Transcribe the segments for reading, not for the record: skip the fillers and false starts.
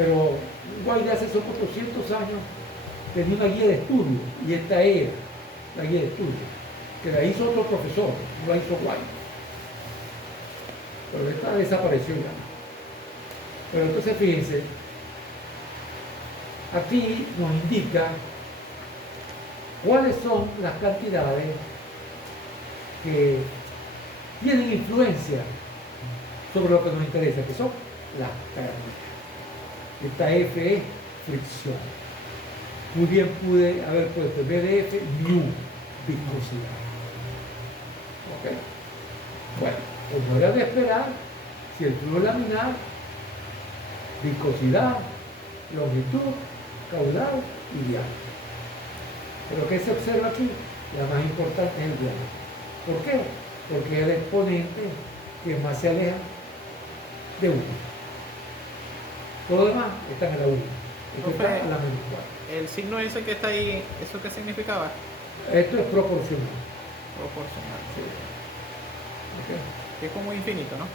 Pero White hace esos 400 años tenía una guía de estudio, y esta era la guía de estudio, que la hizo otro profesor, no la hizo White. Pero esta desapareció ya. Pero entonces fíjense, aquí nos indica cuáles son las cantidades que tienen influencia sobre lo que nos interesa, que son las pérdidas. Esta F es fricción. Muy bien pude haber puesto en vez de F, mu, viscosidad. ¿Ok? Bueno, como era de esperar, si el flujo laminar, viscosidad, longitud, caudal y diámetro. Pero ¿qué se observa aquí? La más importante es el diámetro. ¿Por qué? Porque es el exponente que más se aleja de 1. Todo lo demás está en la 1. Esto está en la menos 4. El signo ese que está ahí, ¿eso qué significaba? Esto es proporcional. Proporcional. Sí. Okay. Es como infinito, ¿no?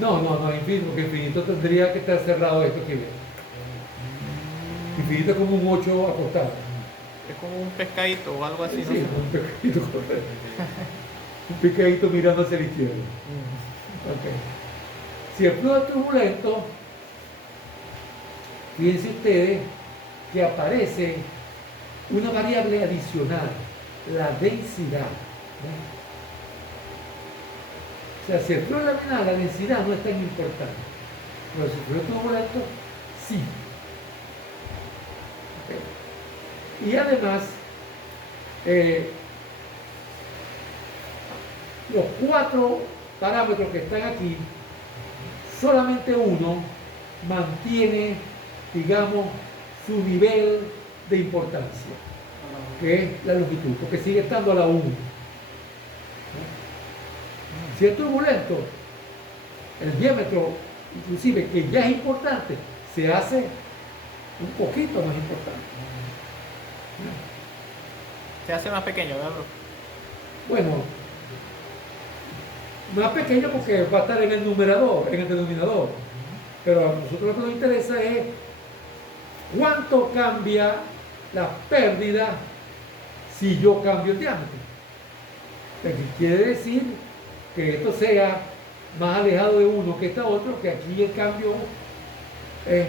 No, infinito, porque infinito tendría que estar cerrado esto aquí. Infinito es como un 8 acostado. Es como un pescadito o algo así, Sí, ¿no? sí, un pescadito correcto. Un pescadito mirando hacia la izquierda. Okay. Si el flujo es turbulento, fíjense ustedes que aparece una variable adicional, la densidad. O sea, si el flujo es laminar, la densidad no es tan importante. Pero si el flujo es turbulento, sí. Okay. Y además, los 4 parámetros que están aquí, solamente uno mantiene, digamos, su nivel de importancia, que es la longitud, porque sigue estando a la 1. Si es turbulento, el diámetro, inclusive, que ya es importante, se hace un poquito más importante. Se hace más pequeño, ¿verdad? Bueno, más pequeño porque va a estar en el numerador, en el denominador. Pero a nosotros lo que nos interesa es cuánto cambia la pérdida si yo cambio el diámetro. Quiere decir que esto sea más alejado de uno que este otro, que aquí el cambio es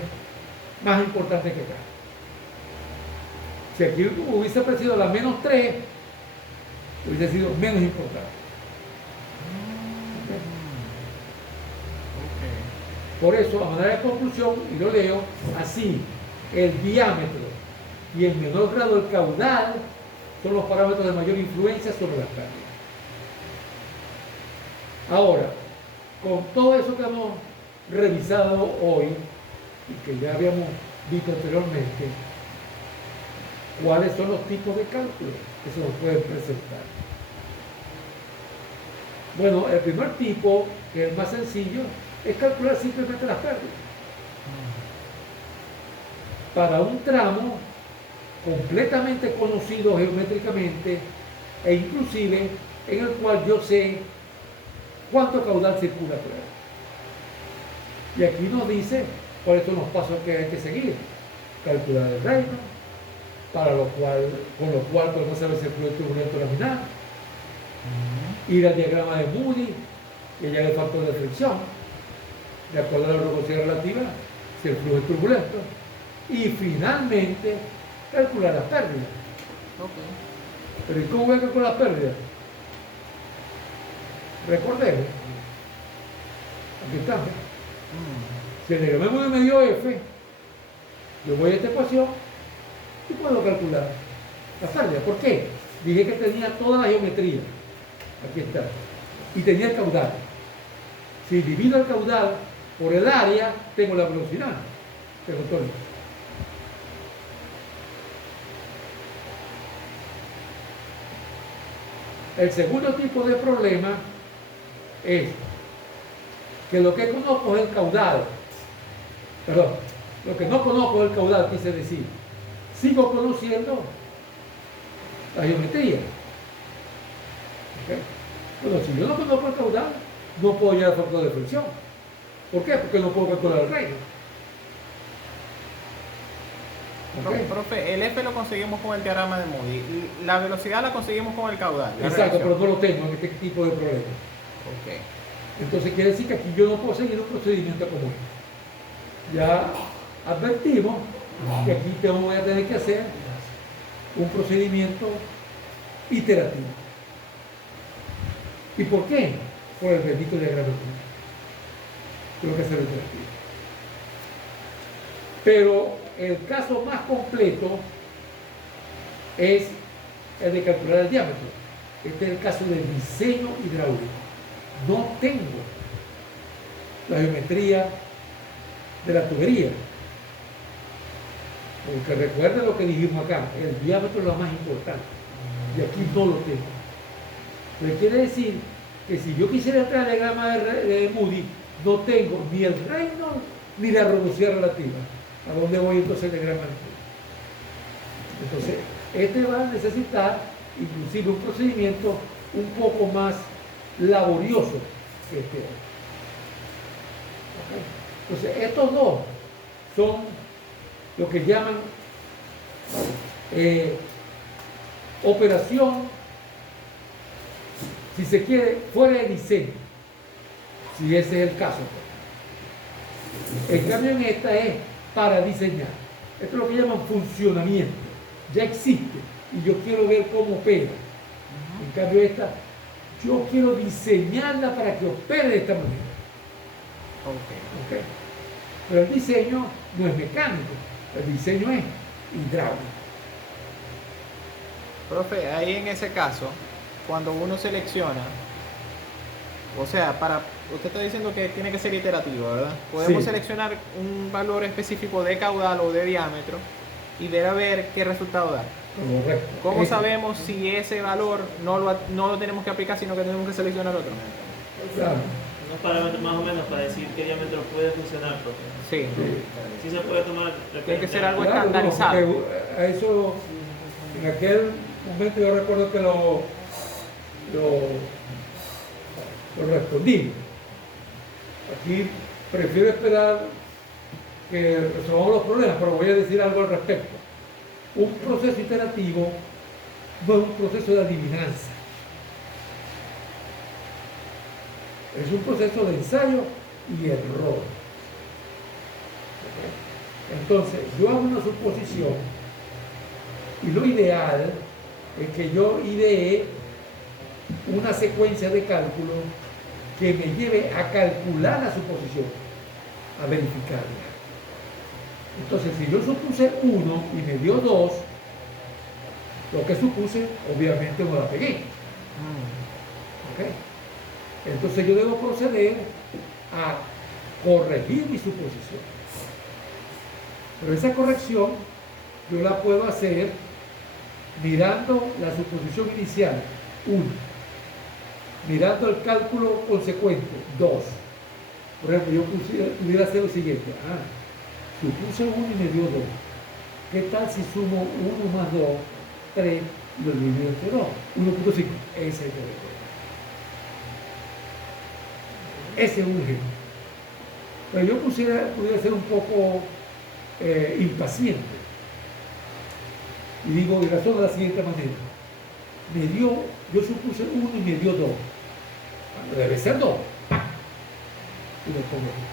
más importante que acá. Si aquí hubiese aparecido la menos 3, hubiese sido menos importante. Por eso, a manera de conclusión, y lo leo así, el diámetro y en menor grado el caudal son los parámetros de mayor influencia sobre las pérdidas. Ahora, con todo eso que hemos revisado hoy y que ya habíamos visto anteriormente, ¿cuáles son los tipos de cálculo que se nos pueden presentar? Bueno, el primer tipo, que es el más sencillo, es calcular simplemente las pérdidas. Para un tramo completamente conocido geométricamente e inclusive en el cual yo sé cuánto caudal circula por él. Y aquí nos dice cuáles son los pasos que hay que seguir. Calcular el reino, con lo cual podemos saber si el flujo es turbulento o laminar. Ir al diagrama de Moody y hallar el factor de fricción, de acuerdo a la velocidad relativa, si el flujo es turbulento. Y finalmente, calcular las pérdidas. Okay. Pero ¿y cómo voy a calcular las pérdidas? Recordemos. Aquí está. Si el diagrama de Moody me dio F, yo voy a esta ecuación y puedo calcular las pérdidas. ¿Por qué? Dije que tenía toda la geometría. Aquí está. Y tenía el caudal. Si divido el caudal por el área, tengo la velocidad. Tengo todo. El segundo tipo de problema es que lo que conozco es el caudal. Perdón, lo que no conozco es el caudal, quise decir. Sigo conociendo la geometría. ¿Okay? Bueno, si yo no conozco el caudal, no puedo hallar el factor de fricción. ¿Por qué? Porque no puedo calcular el reino. ¿Ok? Profe, el F lo conseguimos con el diagrama de Moody. Y la velocidad la conseguimos con el caudal. La Exacto, pero reacción. no lo tengo en este tipo de problemas. Ok. Entonces quiere decir que aquí yo no puedo seguir un procedimiento como este. Ya advertimos que aquí voy a tener que hacer un procedimiento iterativo. ¿Y por qué? Por el bendito diagrama. Tengo que hacerlo iterativo. Pero el caso más completo es el de calcular el diámetro. Este es el caso del diseño hidráulico. No tengo la geometría de la tubería. Porque recuerden lo que dijimos acá, el diámetro es lo más importante. Y aquí no lo tengo. Entonces quiere decir que si yo quisiera entrar al diagrama de Moody, no tengo ni el reino ni la reducción relativa. ¿A dónde voy entonces el diagrama de Moody? Entonces, este va a necesitar inclusive un procedimiento un poco más laborioso que este otro. ¿Ok? Entonces, estos dos son lo que llaman operación, si se quiere, fuera de diseño, si ese es el caso. El cambio en esta es para diseñar. Esto es lo que llaman funcionamiento. Ya existe y yo quiero ver cómo opera. En cambio esta, yo quiero diseñarla para que opere de esta manera. Ok. ¿Ok? Pero el diseño no es mecánico, el diseño es hidráulico. Profe, ahí en ese caso, cuando uno selecciona, o sea, usted está diciendo que tiene que ser iterativo, ¿verdad? Podemos Sí. seleccionar un valor específico de caudal o de diámetro y ver a ver qué resultado da. Correcto. ¿Cómo Ese- sabemos si ese valor no lo tenemos que aplicar, sino que tenemos que seleccionar otro? Claro. Unos parámetros más o menos para decir qué diámetro puede funcionar, profe. Sí, Sí se puede tomar. Tiene que ser algo Claro, no, estandarizado. porque a eso, en aquel momento yo recuerdo que lo respondí. Aquí prefiero esperar que resolvamos los problemas, pero voy a decir algo al respecto. Un proceso iterativo no es un proceso de adivinanza. Es un proceso de ensayo y error. ¿Ok? Entonces, yo hago una suposición y lo ideal es que yo idee una secuencia de cálculo que me lleve a calcular la suposición, a verificarla. Entonces, si yo supuse 1 y me dio 2, lo que supuse, obviamente no la pegué. ¿Ok? Entonces yo debo proceder a corregir mi suposición. Pero esa corrección yo la puedo hacer mirando la suposición inicial, 1. Mirando el cálculo consecuente, 2. Por ejemplo, yo pudiera hacer lo siguiente. Supuse 1 y me dio 2. ¿Qué tal si sumo 1 más 2, 3 y lo divido entre 2? 1.5. Ese es el que ese es un ejemplo. Pero yo pudiera ser un poco impaciente. Y digo, y razono de la siguiente manera. Yo supuse 1 y me dio 2. Bueno, debe ser 2. Y lo pongo aquí.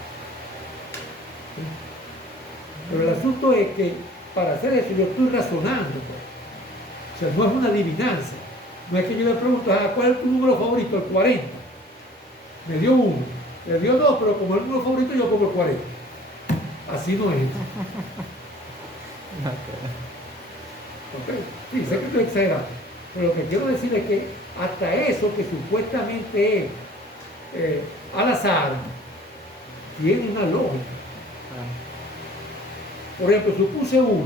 Pero el asunto es que para hacer eso yo estoy razonando. Pues. O sea, no es una adivinanza. No es que yo le pregunto, ¿cuál es tu número favorito? El 40. Me dio 1, me dio 2, pero como es el número favorito yo pongo el 40. Así no es. ¿Okay? Sí, sé que estoy exagerando. Pero lo que quiero decir es que hasta eso que supuestamente es al azar, tiene una lógica. Por ejemplo, supuse 1.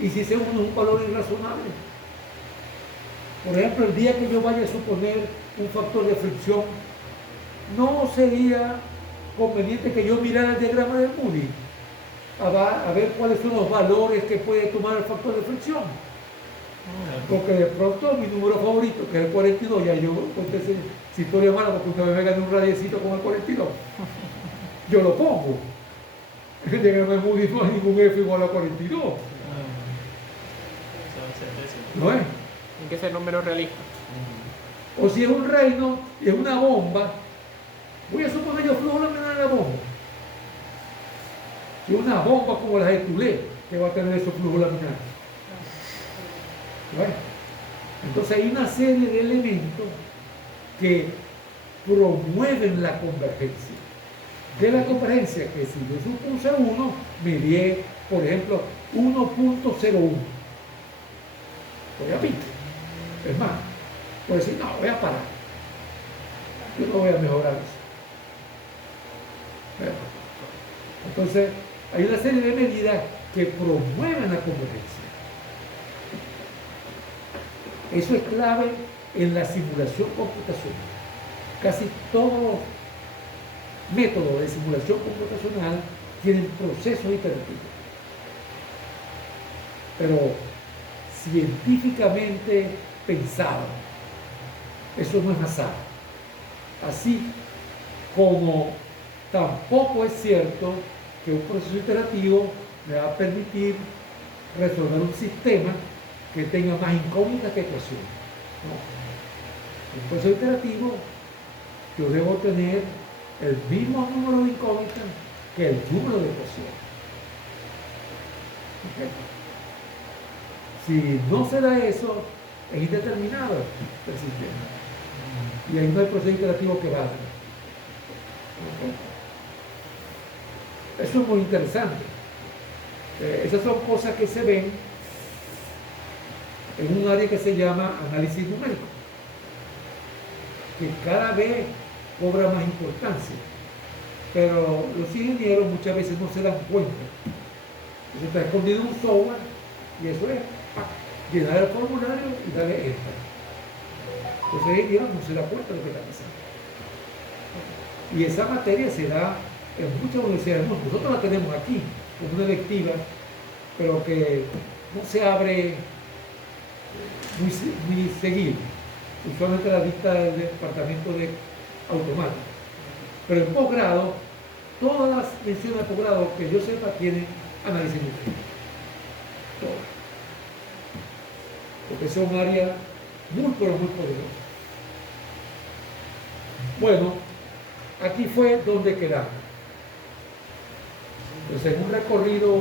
¿Y si ese 1 es un valor irrazonable? Por ejemplo, el día que yo vaya a suponer un factor de fricción, ¿no sería conveniente que yo mirara el diagrama de Moody a ver cuáles son los valores que puede tomar el factor de fricción? Porque de pronto mi número favorito, que es el 42, ya yo conté si historia mala porque usted me venga en un radiecito con el 42, yo lo pongo. no hay ningún F igual a 42. Son sentencias. ¿No es? Tiene que ser número realista. O si es un reino y es una bomba, voy a suponer yo flujo laminar en la bomba. Si es una bomba como la de Tulé, que va a tener esos flujos laminares. ¿No es? Entonces hay una serie de elementos que promueven la convergencia. De la convergencia, que si yo supuse 1, me di, por ejemplo, 1.01. Voy a pique. Es más, voy a decir, no, voy a parar. Yo no voy a mejorar eso. ¿Verdad? Entonces, hay una serie de medidas que promueven la convergencia. Eso es clave en la simulación computacional. Casi todos los métodos de simulación computacional tienen procesos iterativos. Pero científicamente pensado, eso no es azar. Así como tampoco es cierto que un proceso iterativo me va a permitir resolver un sistema que tenga más incógnitas que ecuaciones. No. En un proceso iterativo yo debo tener el mismo número de incógnitas que el número de ecuaciones. ¿Okay? Si no se da eso, es indeterminado el sistema. Y ahí no hay proceso iterativo que valga. ¿Okay? Eso es muy interesante. Esas son cosas que se ven en un área que se llama análisis numérico, que cada vez cobra más importancia, pero los ingenieros muchas veces no se dan cuenta. Eso está escondido en un software y eso es llenar el formulario y darle enter. Entonces el ingeniero no se da cuenta de lo que está pasando. Y esa materia se da en muchas universidades. Nosotros la tenemos aquí como una electiva, pero que no se abre muy seguido. Usualmente la dicta del departamento de automática. Pero en posgrado, todas las menciones de posgrado que yo sepa tienen análisis numérico. Todas. Porque es un área muy, pero muy poderosa. Bueno, aquí fue donde quedamos. Entonces, en un recorrido